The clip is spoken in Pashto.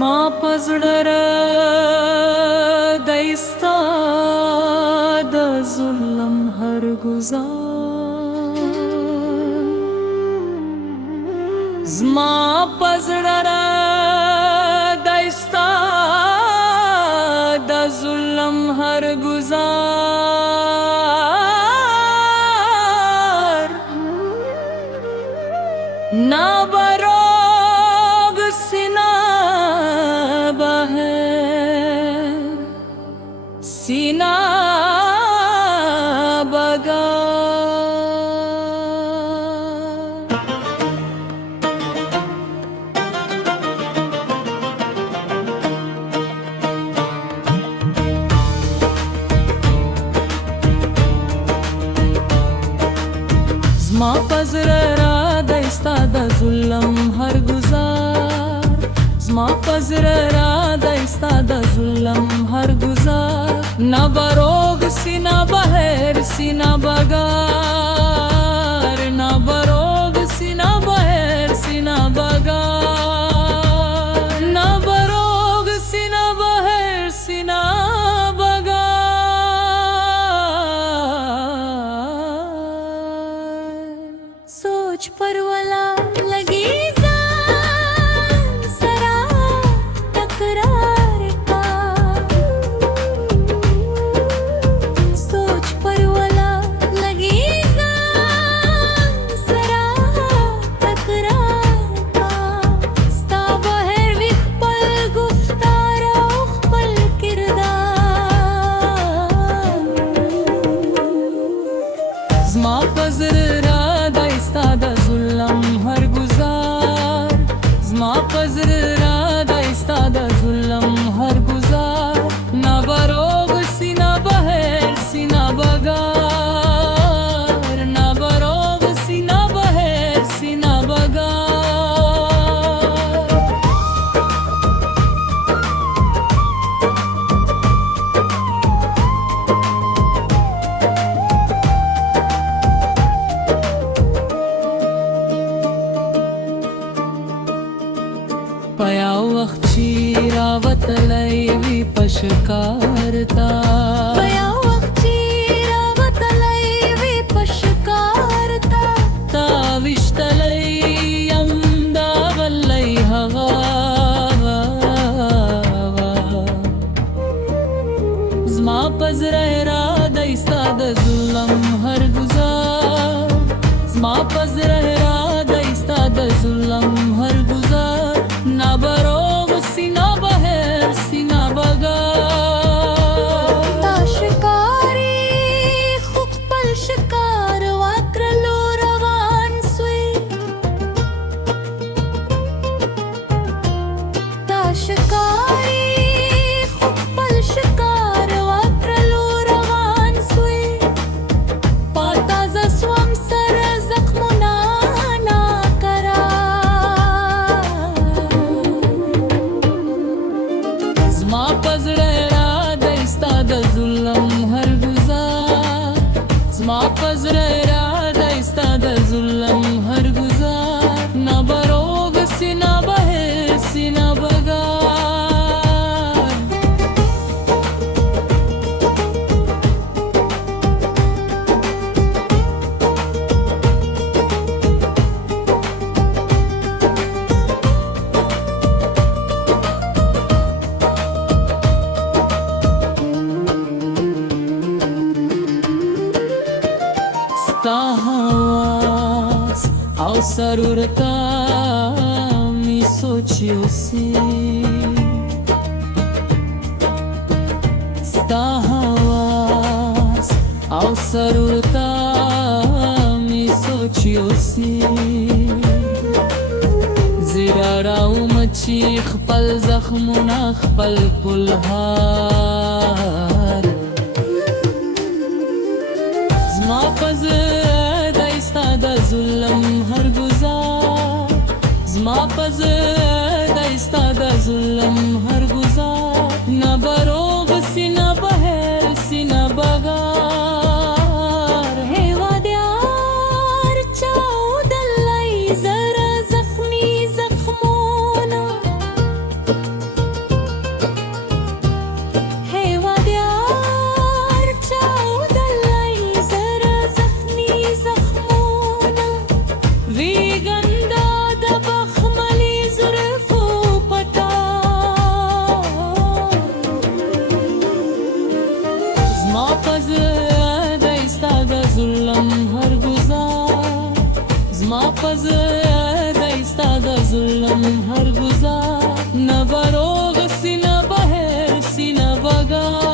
زما پزړه دایستا د ظلم هر گزار زما پزړه دایستا د ظلم هر گزار نا بروگ سینا بهر سینا زما پزړه را دایستا د ظلم هر گزار زما پزړه را دایستا د ظلم هر گزار نه بروگ سینا بهر سینا بگار نه بروگ سینا بهر سینا بگار نه بروگ سینا بهر سینا सोच परवला लगी जान सरा तकरार का सोच परवला लगी जान सरा तकरार का स्ता बहर विखपल गुफ्तार उखपल किरदार زما پزړه دایستا د ظلم هر گزار زما پزړه دایستا د ظلم هر گزار نه بروگ سینا بهر سینا بگار نه بروگ سینا بهر سینا بگار پیا وخت چې راوتلی وي پشکارتا پیا وخت چې راوتلی وي پشکارتا تا وشتلی یم دا غلی هغه زما پزړه را دایستا د ظلم هر گزار زما پزړه را دایستا د ظلم هر گزار ना बरोग सीना बहर सीना बगार ताशकारी खुक पल शिकार वाक्रलो रवान सुई ताशकारी खुक पल शिकार वाक्रलो रवान सुई पाता जस्वम सर जख्मुना ना करा زما پزړه را دایستا د ظلم هر گزار زما پزړه را دایستا د ظلم هر گزار نه بروگ سینا بهر سینا بگار ستا حواس او سرورتا می سوچیو سی ستا حواس او سرورتا می سوچیو سی زیرا راو مچی خپل زخمونه خپل پلهار زما پزړه دایستا د ظلم هر گزار زما پزړه دایستا د ظلم هر گزار نه بروگ سینا بهر سینا بگار هیوا دیار چاودلی زر زخمی زخمونا پزړه دی ستا د ظلم هر ګزار زما پزړه دی ستا د ظلم هر ګزار نه به روغ سی نه به هېر سی نه به ګار